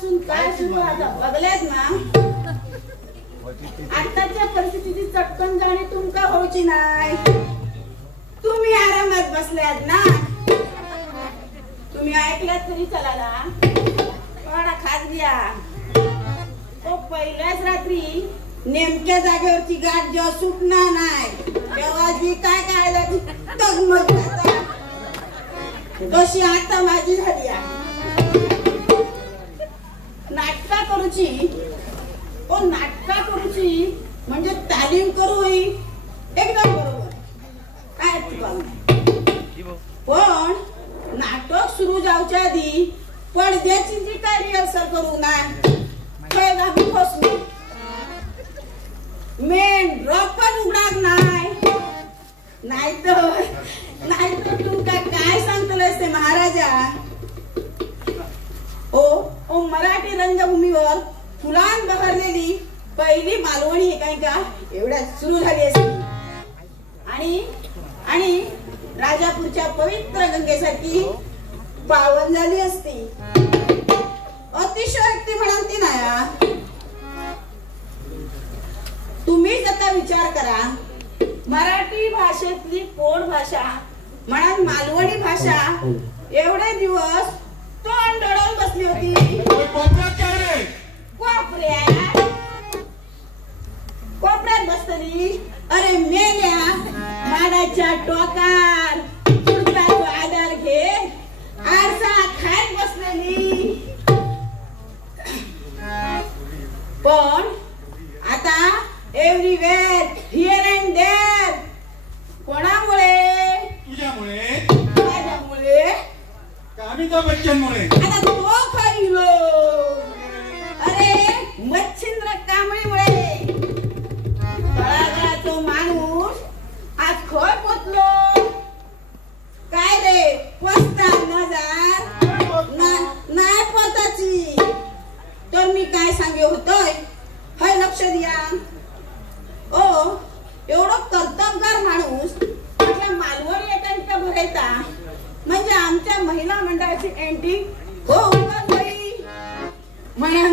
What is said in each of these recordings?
पासून काय सुरू आता बघल्यात ना आताच्या परिस्थितीची चटकन जाणे तुमका होऊची नाही. तुम्ही आरामात बसल्यात ना. तुम्ही ऐकल्यात तरी चला ना. थोडा खात घ्या. तो पहिल्याच रात्री नेमक्या जागेवरची गाठ जेव्हा सुटणार नाही तेव्हा जी काय काढायची तगमग तशी आता माझी झाली आहे. नाटका करूची नाटका करूची म्हणजे तालीम करू एकदम बरोबर काय पण नाटक सुरू जाऊच्या आधी पडद्याची जी काय रिहर्सल करू ना मेन ड्रॉपच उघडाक नाहीतर तुमका काय सांगतलंस ते महाराजा. ओ मराठी रंगभूमीवर फुलान बहरलेली पहिली मालवणी एकांकिका एवढ्या सुरू झाली असती आणि राजापूरच्या पवित्र गंगेसारखी पावन झाली असती. अतिशयोक्ती म्हणती ना. तुम्हीच आता विचार करा. मराठी भाषेतली पोट भाषा म्हणून मालवणी भाषा एवढे दिवस तोंड डळून बसली होती. कोपऱ्यात बसतली. अरे मेल्या माडाच्या टोकार आधार घे आरसा खात बसलेली. पण आता एव्हरीवेअर हिअर अँड देअर कोणामुळे? तुझ्यामुळे. माझ्यामुळे. अमिताभ बच्चनमुळे. आता तो खाईलो. अरे मच्छिंद्र कांबळीमुळे. तळागाळाचा माणूस आज खय पोचलो. काय रे पोचता नजार नाही पोचाची. तर मी काय सांगे होतोय हाय लक्ष द्या. एवढं कर्तबगार माणूस आपल्या मालवणी एकांकिका भरायचा म्हणजे आमच्या महिला मंडळाची एंट्री म्हणून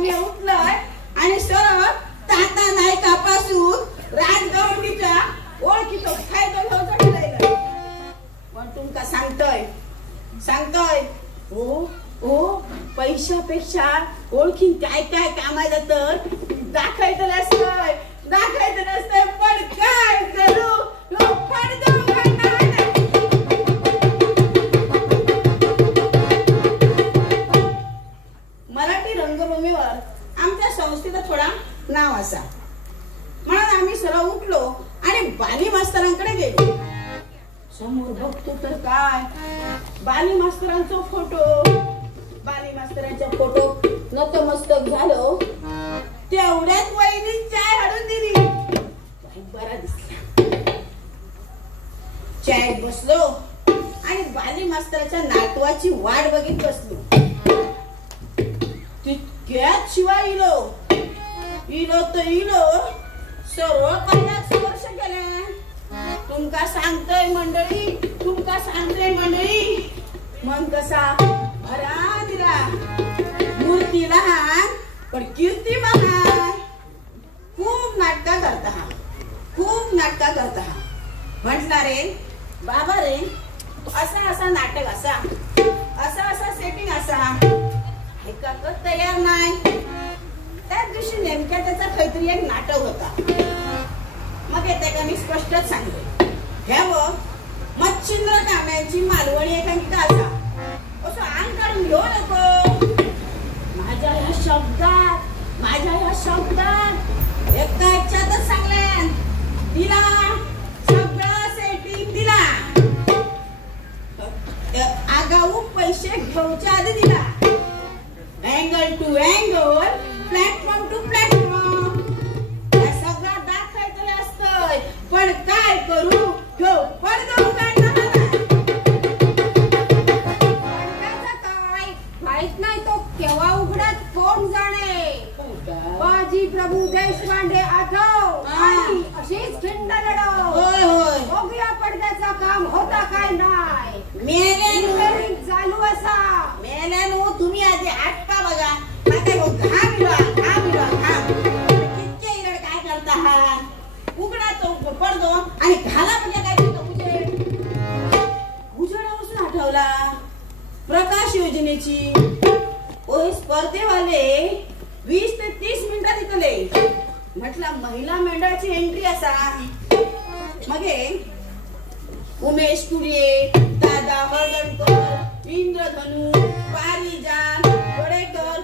मी उठलोय आणि सरळ ताता नायकापासून राजगवंडीच्या ओळखीतो खायचो ठरवलं. पण तुमका सांगतोय पैशापेक्षा ओळखीन काय काय कामायचं तर दाखवायचं नसतंय पण काय करू मराठी रंगभूमीवर आमच्या संस्थेचं थोडा नाव असा म्हणून आम्ही सरळ उठलो आणि बाली मास्तरांकडे गेलो. समोर बघतो तर काय बाली मास्तरांचा फोटो नतमस्तक झालो. तेवढ्यात वहिनी चाय हाडून दिली. बरा दिसला. चायत बसलो आणि बाली मास्तराच्या नातवाची वाट बघित बसलो. तितक्यात शिवाय इलो सर्व पहिला स्पर्श केला. तुमका सांगतोय मंडळी मन कसा भरा दिला. मूर्ती लहान पण कीर्ती महान. खूप नाटका करता म्हटला रे बाबा रे असा नाटक असा सेटिंग असा एकाकच तयार नाही. त्याच दिवशी नेमक्या त्याचा काहीतरी एक नाटक होता. मग त्याला मी स्पष्टच सांगते घ्यावं मच्छिंद्र कांबळ्यांची मालवणी एकांकिका असा असं अंग काढून घेऊ नको. माझ्या ह्या शब्दात एका इच्छातच सांगल्यान दिला सगळं सेटिंग दिला. आगाऊ पैसे घेऊच्या आधी दिला. Angle to angle platform to platform सगळं दाखवायचं असतंय. पण काय करू पडदा काय माहित नाही तो केव्हा उघडत कोण जाणे. बाजी प्रभू देशपांडे आठव आणि अशीच खिंड लढव. बघूया पडद्याचा काम होता काय नाही. मेल्यानु चालू असा मेल्यानु तुम्ही आधी आटपा प्रकाश योजनेची ओही स्पर्धेवाले 20 ते 30 मिनिटात येतले. म्हटलं महिला मंडळाची एंट्री असा. मगे उमेश कुरिये, दादा हळदणकर, इंद्रधनु, पारिजात, वडेकर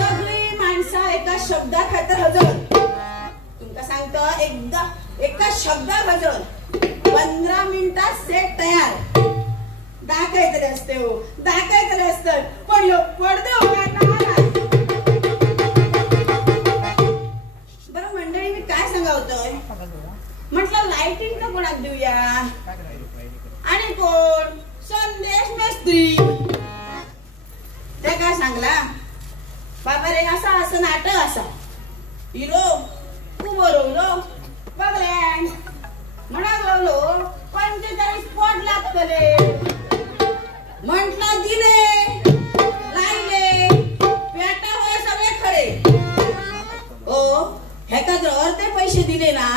सगळी माणसं एका शब्दात खातर हजर. तुमका सांगतो एकदा एका शब्दात हजर. 15 मिनिटात सेट तयार. दाखवायतले असते हो, दाखवायतले असतं. पण पडदे बरं मंडळी, मी काय सांगावतोय म्हटलं लाइटिंग का कोणाक देऊया. आणि कोण संदेश मिस्त्री ते काय सांगला बाबा रे असा असं नाटक असा हिरो तू बरोवलो बघल्या म्हणा लावलो 45 स्पॉट लागतले. म्हटलं दिले लाईले पेटा होय सगळे खरे. ओ ह्याका जर अर्धे पैसे दिले ना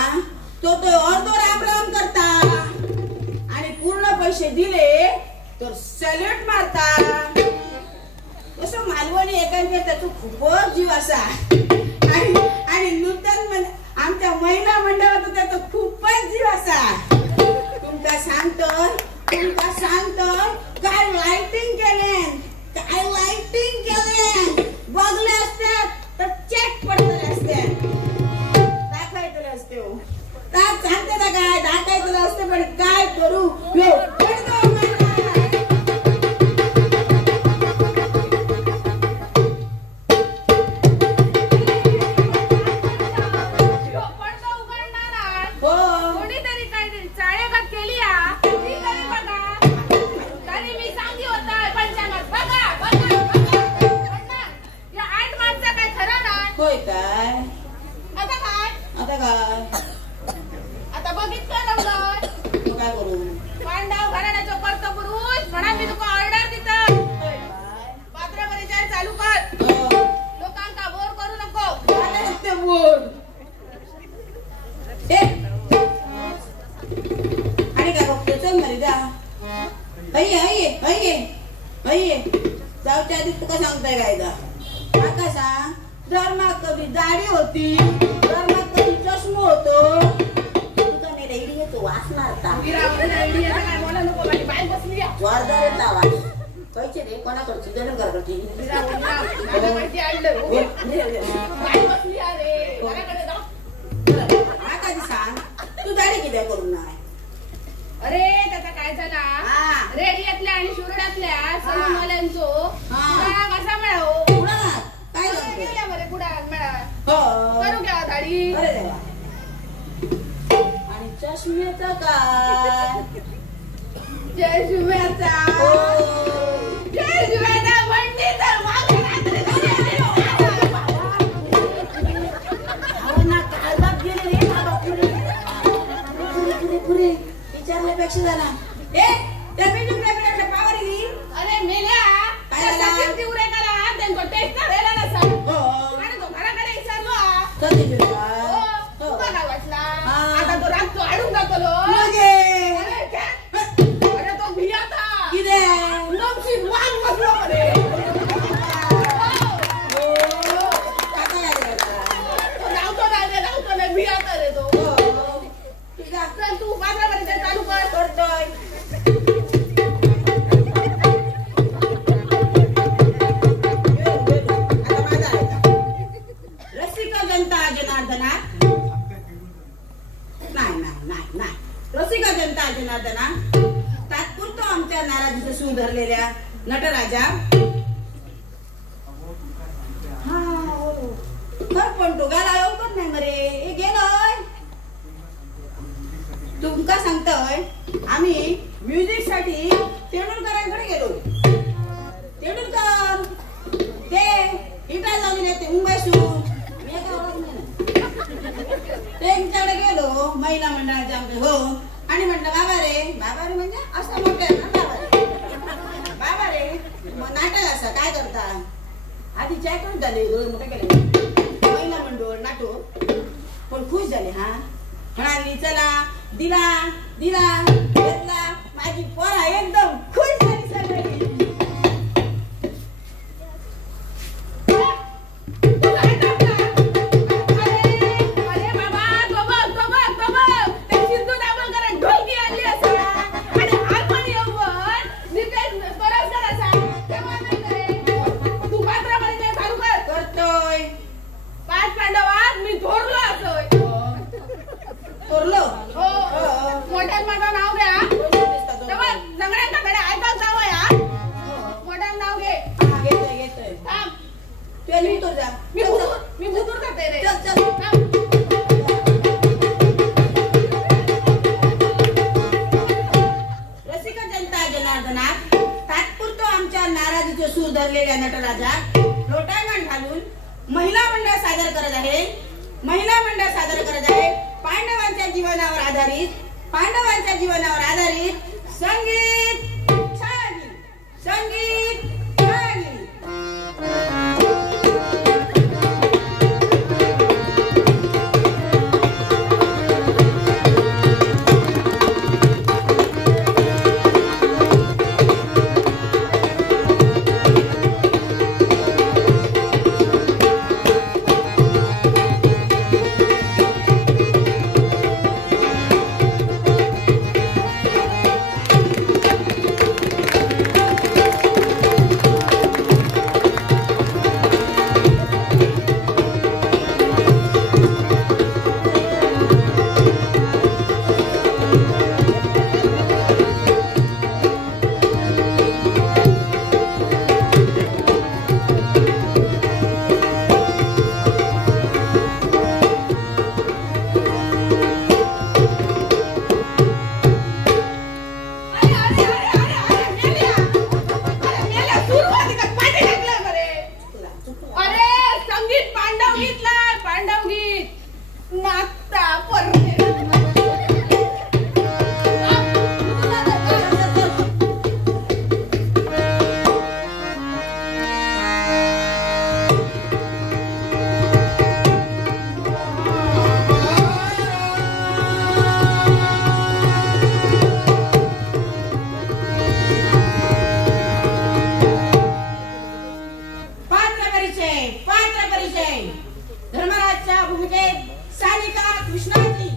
तो अर्धो राम राम करता आणि पूर्ण पैसे दिले तर सॅल्यूट मारता. कसं मालवणी एकांचे त्याचा खूपच जीव असा. आणि नूतन आमच्या महिला मंडळाचा त्याचा खूपच जीव असा. तुमका सांगतो काय लाइटिंग केले, काय लाइटिंग केले. बघले असतात तर चेक पडतले असतात. दाखवायतले असते हो, सांगते ना काय दाखवायतले असते. पण काय करू जाऊच्या आधी तुका सांगताय काय का सांग. धर्मात कधी दाढी होती, धर्मात कधी चष्मा होतो. तुका मी रेडी येतो वास मारता जोरदार येता वास. पैसे रे कोणाकडची जण करती कधी सांग. तू दाढी किती करून नाही. अरे त्याचा काय झाला रेडियातल्या आणि शिरोड्यातल्या सलमाल्यांचो कसा मिळाव काय गेल्या बरे कुडाक मिळा करू घ्या दाढी. आणि चष्म्याचा काय चष्म्याचा म्हणली तर विचारल्यापेक्षा झाला त्या बिल्डिंग पावर येईल. अरे मेल्या उरे करा त्यांचा टेस्ट करायला नसा आणि तो घराकडे विचारलो तुका काय वाटला. आता तो राग तो आडून जातो. अरे तो भियाता किदे नमशी वांग बसलो रे. रावतो नाही भियाता रे तो. तू बाजारामध्ये चालू करतोय. रसिका जनता जनार्दना नाही रसिका जनता जनार्दना तात्पुरतो आमच्या नाराजीचं सूर धरलेल्या नटराजा पण तो गाला येऊकच नाही मरे गेलोय. तुमका सांगतोय आम्ही म्युझिक साठी तेंडुलकरांकडे गेलो. तेंडुलकर ते इटा जाऊन येते मुंबईसून त्यांच्याकडे गेलो महिला मंडळाच्या आमच्या हो. आणि म्हटलं बाबा रे म्हणजे असं मोठे बाबा रे नाटक असं काय करता. आधी चॅक करून झाले मोठे केले महिला मंडळ नाटक पण खुश झाले. म्हणाली चला दिला घेतला. माझी पोरा एकदम खुश झाली सगळी. सूर धरलेल्या नटराजा लोटांगण घालून महिला मंडळ सादर करत आहे. महिला मंडळ सादर करत आहे पांडवांच्या जीवनावर आधारित संगीत छायागीत. संगीत छायागीत. धर्मराजच्या भूमिकेत सानिका कृष्णाजी.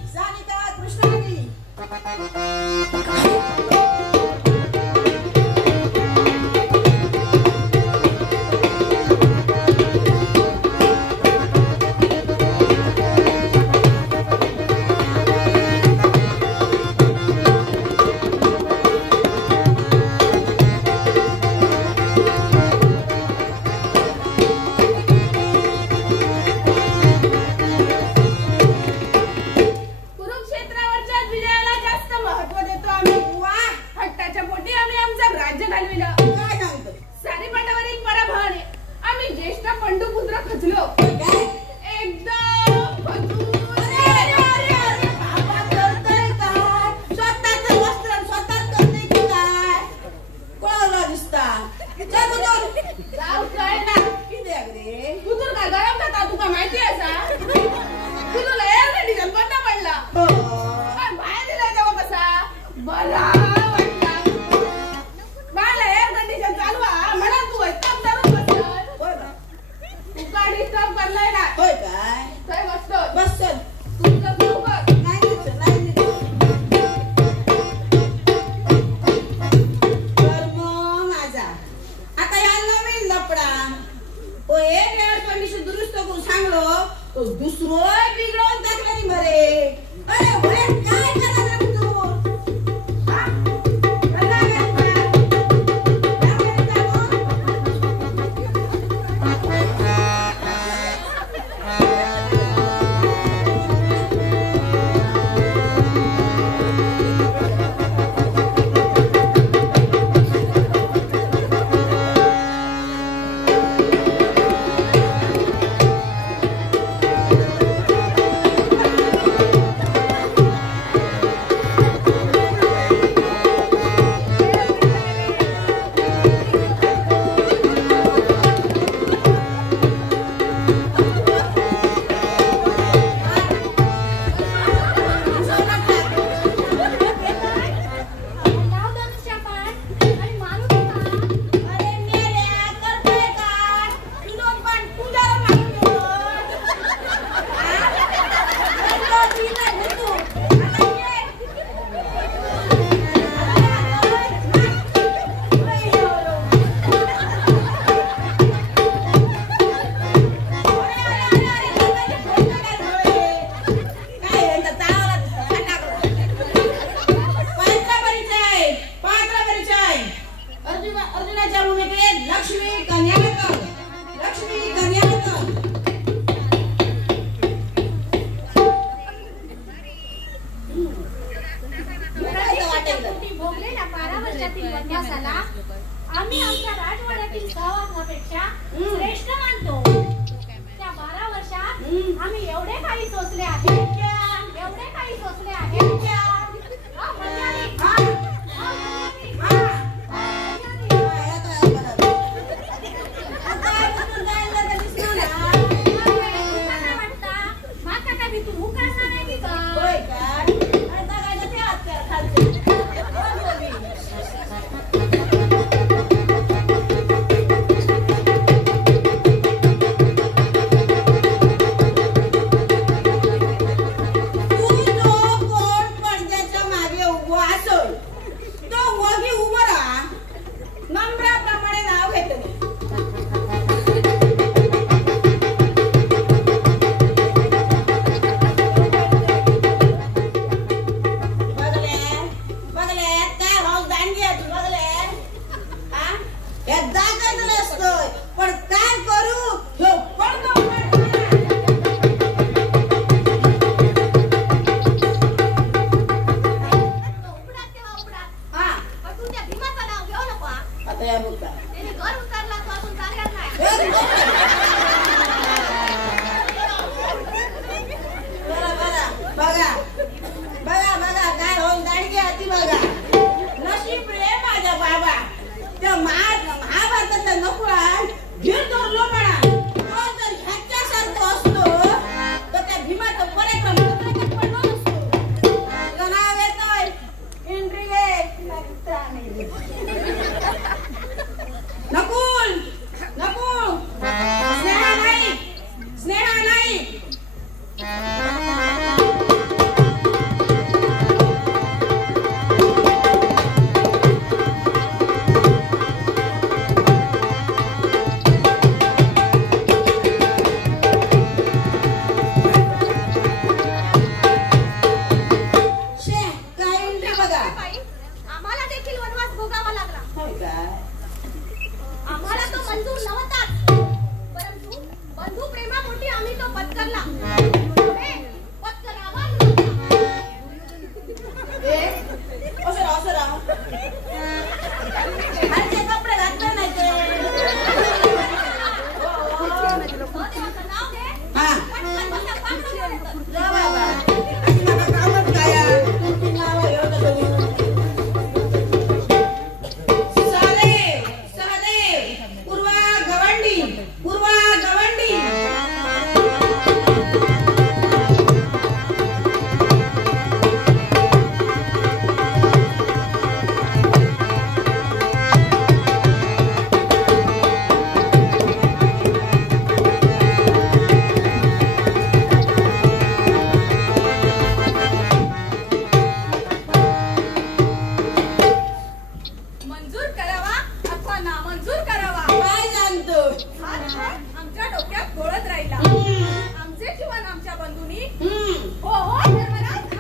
हो हो धर्मराज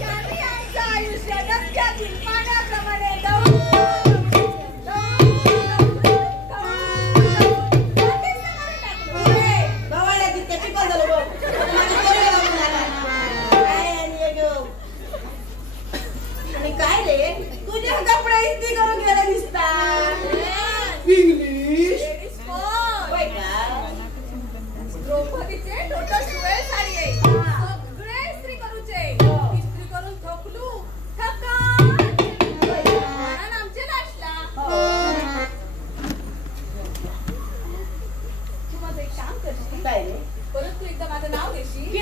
यांनी आमचं आयुष्य डबक्यातील पाण्याप्रमाणे काय रे तुझे कपडे इस्त्री करून गेले दिसतात इंग्लिश होय का द्रौपदीचे टोटल 12 साडी आहे सगळे इस्त्री करूचे इस्त्री करून थकलू कारण आमचे नाश्ता तू माझं एक काम करशील काय रे परत तू एकदा माझं नाव घेशील किती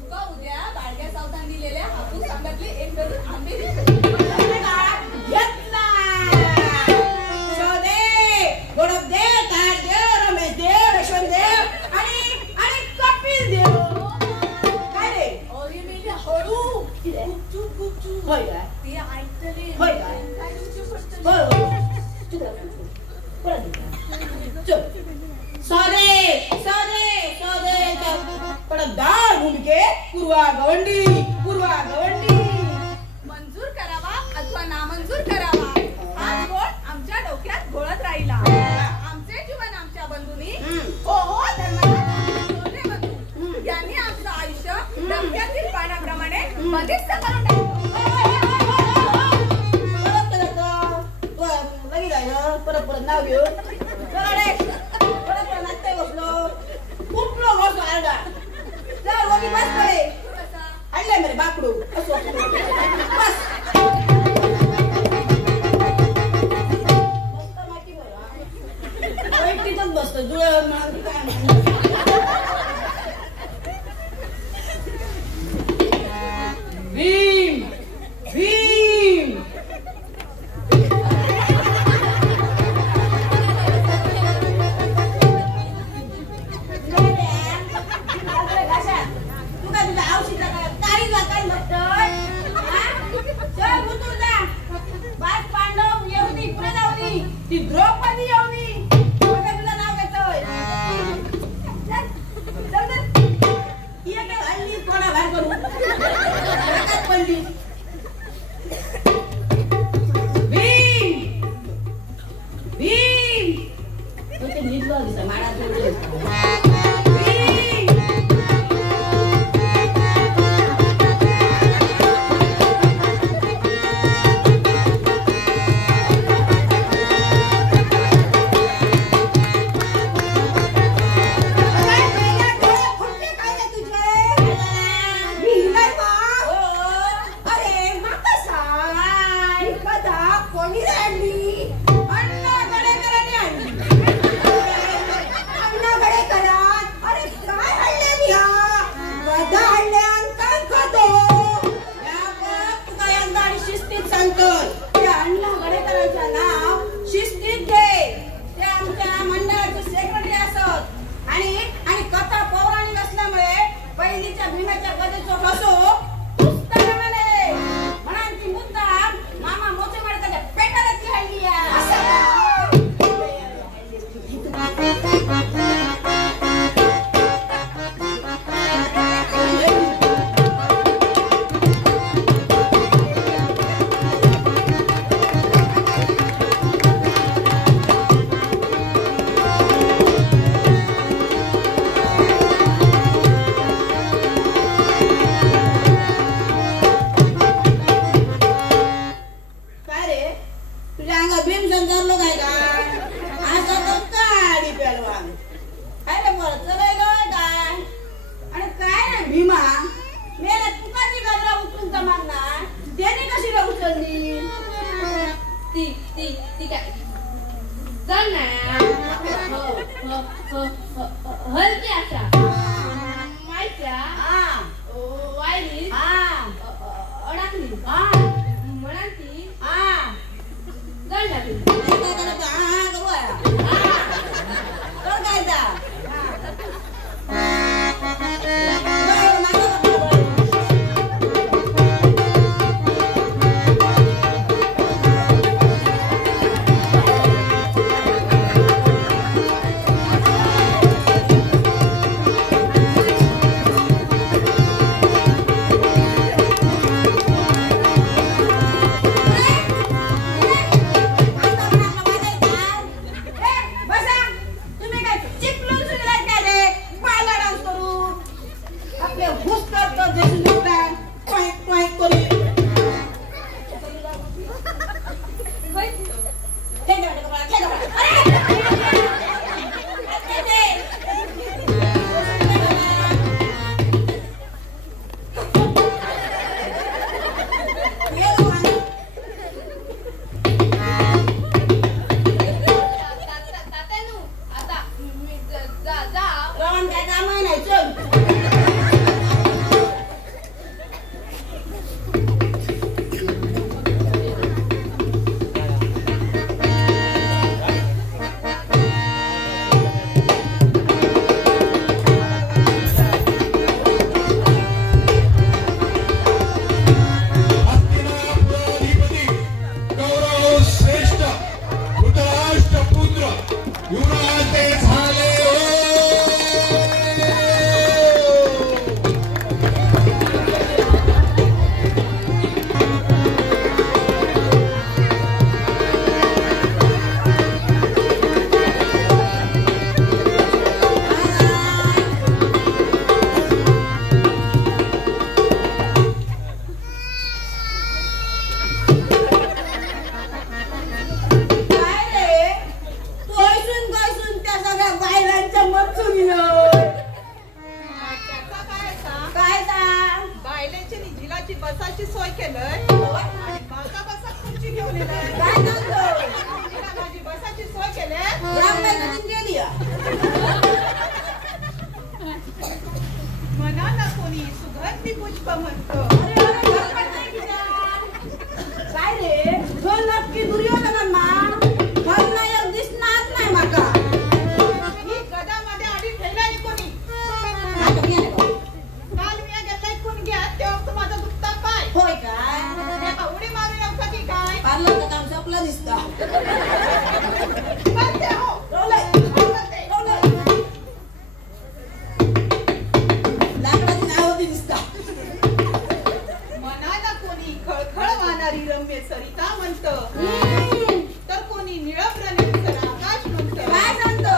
तुका उद्या बाळग्या सावधान दिलेल्या हापूस आंब्यातले एक डझन आंबे घेतला शोधे गोडपदेव तारदेव रमेशदेव यशवंतदेव आणि कपिल देव काय रे अरे मेले हळू गुपचूप होय का ते ऐकतले होय का? काय गुपचूप पडतले. होय चल सारे पडत दार भूमिके पूर्वा गवंडी मंजूर करावा अथवा नामंजूर करावा हा गोड आमच्या डोक्यात घोळत राहिला आमचे जीवन आमच्या बंधूंनी हो हो धर्मराज बंधू यांनी आमचं आयुष्य डबक्यातील पाण्याप्रमाणे बंदिस्त करून परत नाव घेऊन परत नाचते बसलो कुठलो बसलो अर्धा चल वगी बस पडे आणले मेरे बाकडू बस तिथंच बसतो जुळ म्हणून काय भीम भीम ती द्रौपदी येऊनी बघा तुला नाव घेतोय हल्ली थोडा बाहेर करू पडली भीम भीम ते निघलो दिसा माडा हलकी असा मायच्या वायरी अडकली म्हणाली गण लागली झिलाची बसाची सोय केलंय आणि माझा बसा खुर्ची घेऊन येलाय. काय सांगतो माझी बसाची सोय केली मनाला कोणी सुगंधी पुष्प म्हणतो. काय रे तो नक्की दुर्योधनांना खलनायक दिसणार नाही माका. ही गदामध्ये आधी ठेवलाय कोणी. काल मी गेला ऐकून घ्या तेव्हा माझा दुखता पाय. होय काय उडी मारू नव्हता की काय. पार्लरचं काम संपलं दिसतं. करते हो. लाकडाची नाव होती दिसतं. मनाला कोणी खळखळ वाहणारी रम्य सरिता म्हणतं तर कोणी निळभ्र निळसर आकाश म्हणतं. काय सांगतो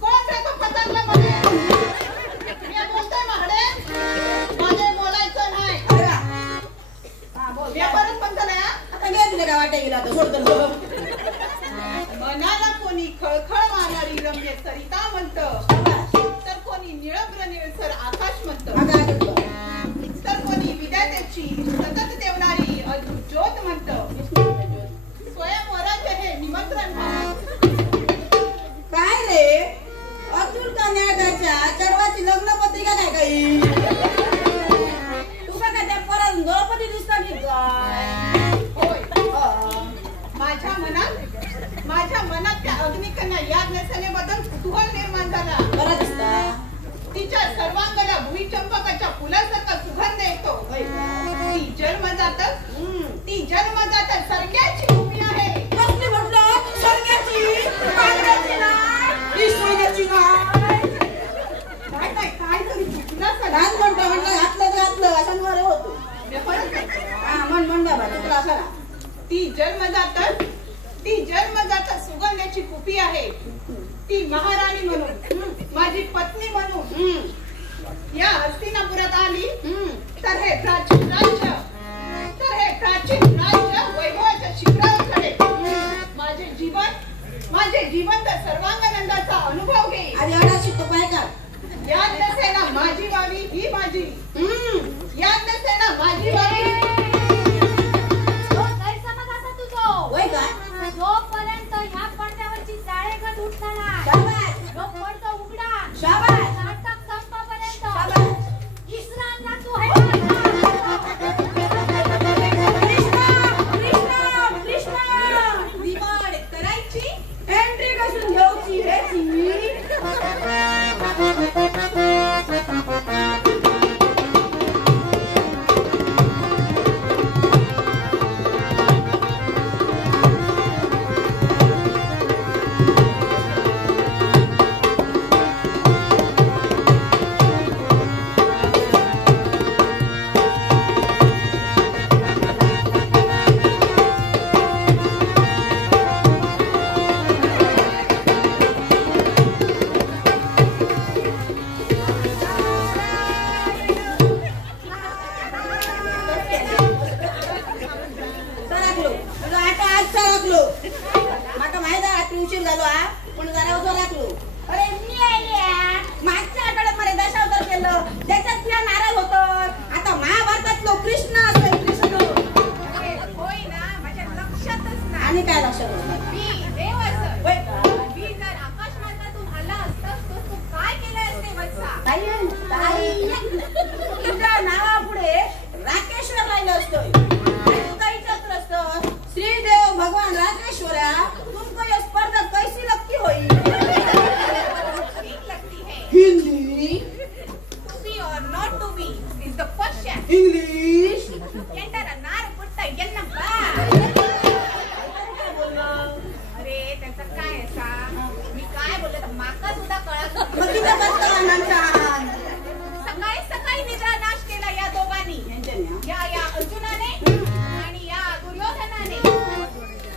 कोण रे तो पतंगला मध्ये. मी बोलतोय महाडे माझे बोलायचं नाही. हा बोल मी परत म्हणतो ना आता घे तिला काय वाटे गेला तर सोडतो. मनाला कोणी खळखळ वाहणारी रम्य सरिता म्हणतं तर कोणी निळभ्र निळसर आकाश म्हणतं तर कोणी विद्यार्थ्याची सतत देवणारी अद्भुत ज्योत म्हणतं. स्वयंवराचे हे निमंत्रण काय रे अब्दुल कन्यादाच्या चढवाची लग्न पत्रिका काय काही तुका काय त्या परत द्रौपदी दिसता की काय. होय. माझ्या मनात त्या अग्निकन्या याद नसल्याबद्दल कुतूहल निर्माण झाला. बरं दिसता तिच्या सर्वांगाला भुईचंपकाच्या फुलासारखा सुगंध येतो. ती जन्मजात सर्ग्याची भूमी आहे. कसली म्हटलं स्वर्गाची पांढऱ्याची नाही सोन्याची नाही. काय तरी चुकलं लहान म्हटलं घातलं अशांवर होतो. हा म्हण बाबा तुला करा. ती जन्मजात सुगंधाची कुपी आहे. ती महाराणी म्हणून माझी पत्नी म्हणून या हस्तिनापुरात आली तर हे प्राचीन राज्य वैभवाच्या शिखरावर माझे जीवन तर सर्वांगानंदाचा अनुभव घे. आधी अडा शिकतो पाय का याद नसे ना माझी वावी ही माझी. याद नसे ना माझी वावी. होय काय जोपर्यंत ह्या पडद्यावरची जाळेगत उठणार नाही शाबास जो पडदा उघडा शाबास नाटक संपापर्यंत शाबास इसरांना तू हे कृष्णा निवड करायची एंट्री कसून घेऊची ह्याची. माका माहित आहे आठ उशीर झालो हा पण जरा उजवा राखलो. अरे मागच्या आठवड्यात मला दशावतार केलं त्याच्यात तुला नाराज होतो. आता महाभारतातलो कृष्ण असतो कृष्ण. होय ना माझ्या लक्षातच नाही. आणि काय लक्षात होतं मी देव असं होय का मी जर आकाश मार्गातून आला असतास तर तू काय केलं असते वत्सा. ताई तुझ्या नावापुढे राकेश्वर राहिलं असतोय. काही चक्र असतं श्रीदेव भगवान राकेश्वरा तुमको ये स्पर्धा कैसी लगती होई. ठीक लगती है. Hindi To be or not to be is the question. English ಎಂಟರ ನಾರು ಪುಟ್ಟ ಎನ್ನಪ್ಪ. अरे त्याचा काय असा मी काय बोलले तर माका सुद्धा कळत नाही. मग तिथं बसतो आनंदचा सकाळी सकाळी निद्रा नाश केला या दोघांनी. या अर्जुनाने आणि या दुर्योधनाने.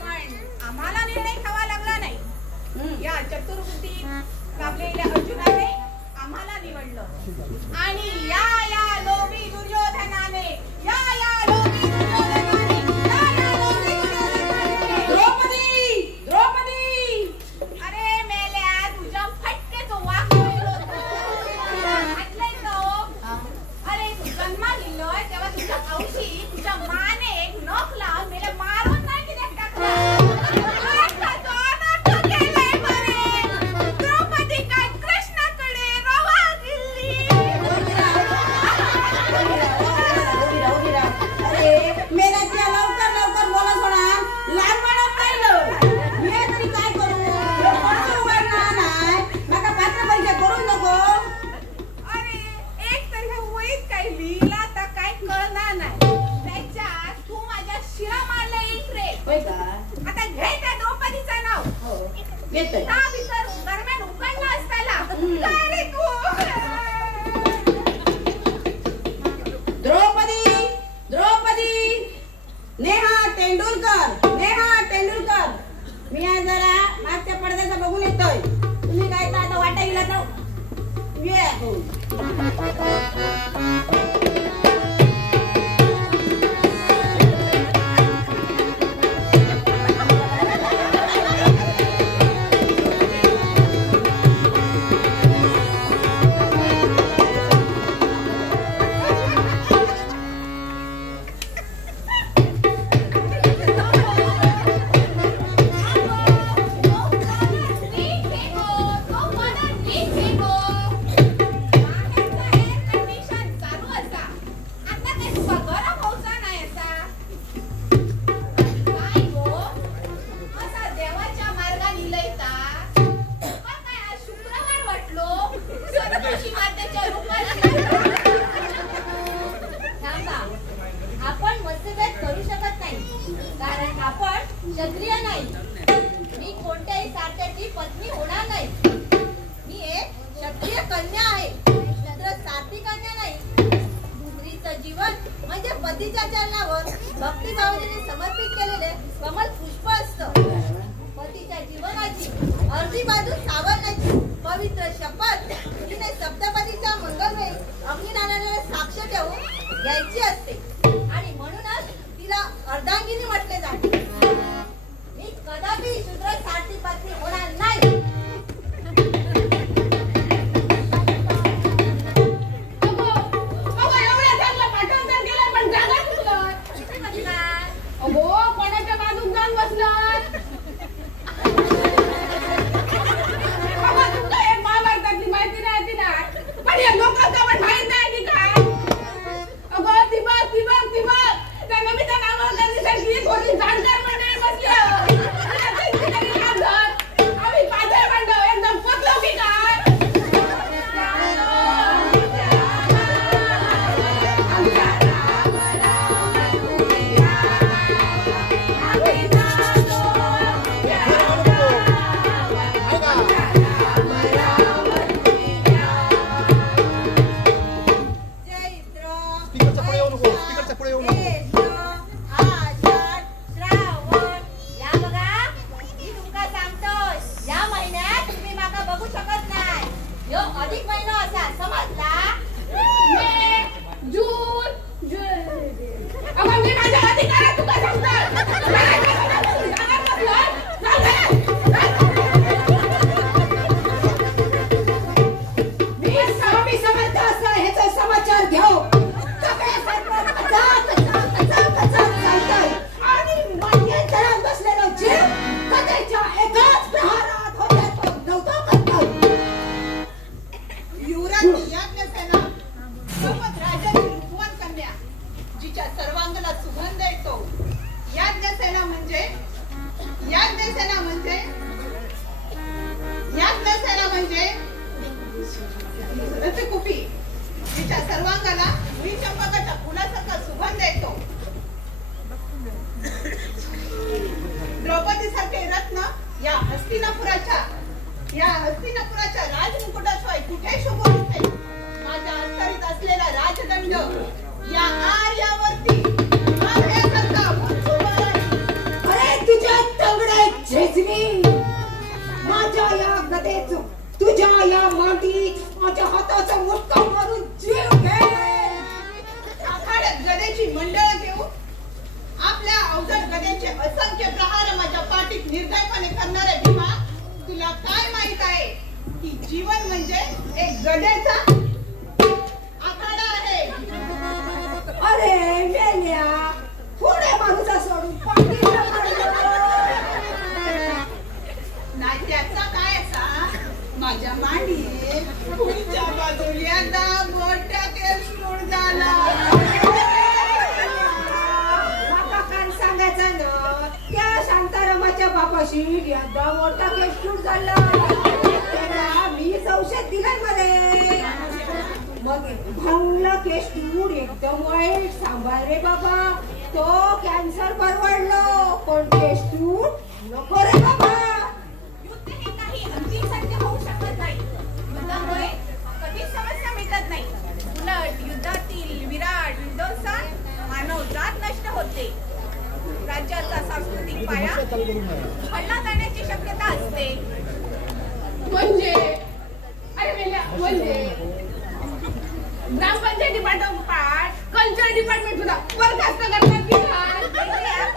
पण आम्हाला निर्णय घ्यावा लागला नाही. या चतुर्बुद्धी कापलेल्या अर्जुनाने आम्हाला निवडलं आणि या लोभी दुर्योधनाने द्रौपदी द्रौपदी अरे मेल्या तुझ्या फटके तो भितर दरम्यान उकडला असताना काय रे तू द्रौपदी नेहा तेंडुलकर मी आज जरा मागच्या पडद्याचा बघून येतोय. तुम्ही काय तर आता वाटा गेला तर ये हो. क्षत्रिय नाही. मी कोणत्याही सारथ्याची पत्नी होणार नाही. मी एक क्षत्रिय कन्या आहे, क्षत्र सारथी कन्या नाही. स्त्रीचं जीवन म्हणजे पतीच्या चरणावर भक्तिभावनेने समर्पित केलेले कमल पुष्प असतं. पतीच्या जीवनाची अर्धी बाजू सावरण्याची पवित्र शपथ तिने सप्तपदीच्या मंगलवेळी अग्निनारायणाला साक्ष ठेवून घ्यायची असते आणि म्हणूनच तिला अर्धांगिनी म्हटले जाते. मी कदापि शूद्र सारथी पत्नी होणार नाही. कोणाच्या बाजून जाऊन बसलात? तुमका एक महाभारतातली माहिती नाही ना, पण या लोकांना पण माहित नाही की काय. अगो ती बघ त्यांना मी त्या नावावर दिसायची थोडी जाणकार मंडळी बसली. आम्ही पातळ मंडळ एकदम पोचलो की काय. हस्तिनापुराच्या राजमुकुटाशिवाय कुठे शोभू नये. माझ्या अंतरीत असलेला राजदंड या आर्यावरती अरे तुझ्या तगडे झेजनी माझ्या या गदेच तुझ्या या मांडीत माझ्या हाताचा मुटका मारून जीव घे. आखाड्यात गदेची मंडळ घेऊ. आपल्या अवजड गदेचे असंख्य प्रहार माझ्या पाठीत निर्दयपणे करणारे भीमा, तुला काय माहित आहे की जीवन म्हणजे एक गदेचा आखाडा आहे. अरे मेल्या पुढे माणूसा सोडून पाठीला नाही. त्याचा काय असा माझ्या मांडीत पुढच्या बाजूला दाब मोठा केसूळ झाला. त्या शांतारामाच्या बापाशी यंदा मोठा केसूळ झाला. त्याला मी औषध दिलंय मध्ये. मग भांगला केसूळ एकदम वाईट. सांभाळ रे बाबा, तो कॅन्सर परवडलो पण केसूळ नको रे बाबा. युद्ध हे काही पाया हल्ला करण्याची शक्यता असते. म्हणजे अरे मेल्या म्हणजे ग्रामपंचायत डिपार्टमेंट कल्चर डिपार्टमेंट सुद्धा बरखास्त करतात की काय?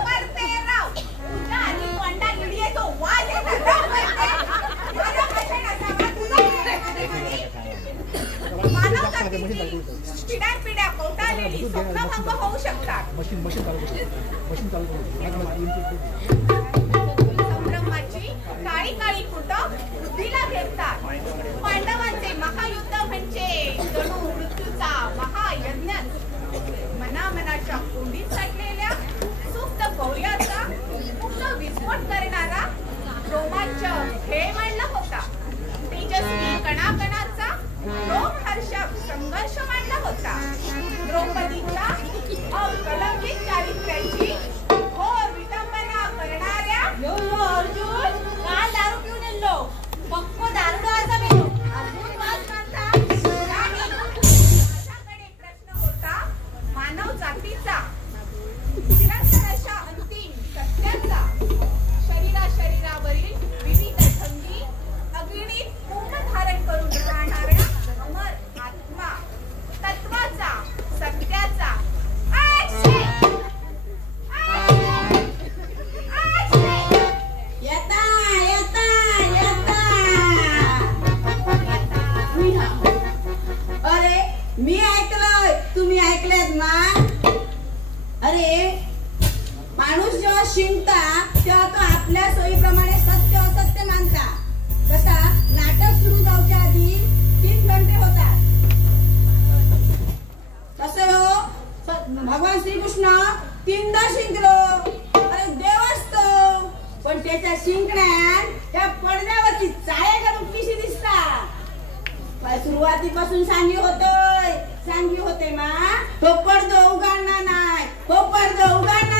करते राव. तुझ्या आधी तोंडात इडी येतो, वाज येतो, राव करते. मला कशाने असावा? तुझा मानव जातीची पिढ्यानपिढ्या कौटाळलेली स्वप्नभंग होऊ शकतात. संभ्रमाची काळी काळी फुटं बुद्धीला घेतात. पांडवांचे महायुद्ध म्हणजे जणू मृत्यूचा महायज्ञच. मनामनाच्या कोंडीत साठलेल्या सुप्त गौर्याचा मुक्त विस्फोट करणारा रोमांच खेळ मांडला होता. तेजस्वी कणाकणाचा रोमहर्षक संघर्ष मांडला होता. द्रौपदीच्या अकलंकित चारित्र्याची घोर विटंबना करणाऱ्या अर्जुन काल दारू पिऊन येलो पक्को दारू असा मेलो अजून वाद म्हणता माझ्याकडे प्रश्न होता मानव जातीचा, निरंतर अशा अंतिम सत्याचा. शरीरावरील विविध ढंगी अगणित पूर्ण धारण करून राहणाऱ्या अमर आत्मा तत्वाचा, सत्याचा. येता येता येता. अरे मी ऐकलंय, तुम्ही ऐकलेत ना? अरे माणूस जेव्हा शिंकता तेव्हा तो आपल्या सोयीप्रमाणे सत्य असत्य मानता. कसा नाटक सुरू जाऊच्या आधी 3 घंटे होतात. कसं हो भगवान श्रीकृष्ण 3दा शिंकलो. अरे देवच तो, पण त्याच्या शिंकण्यात त्या पडद्यावरची चाळे घालून पिशी दिसता. सुरुवातीपासून सांगी होते मा. तो पडदो उघडणार नाही, तो पडदो उघडणार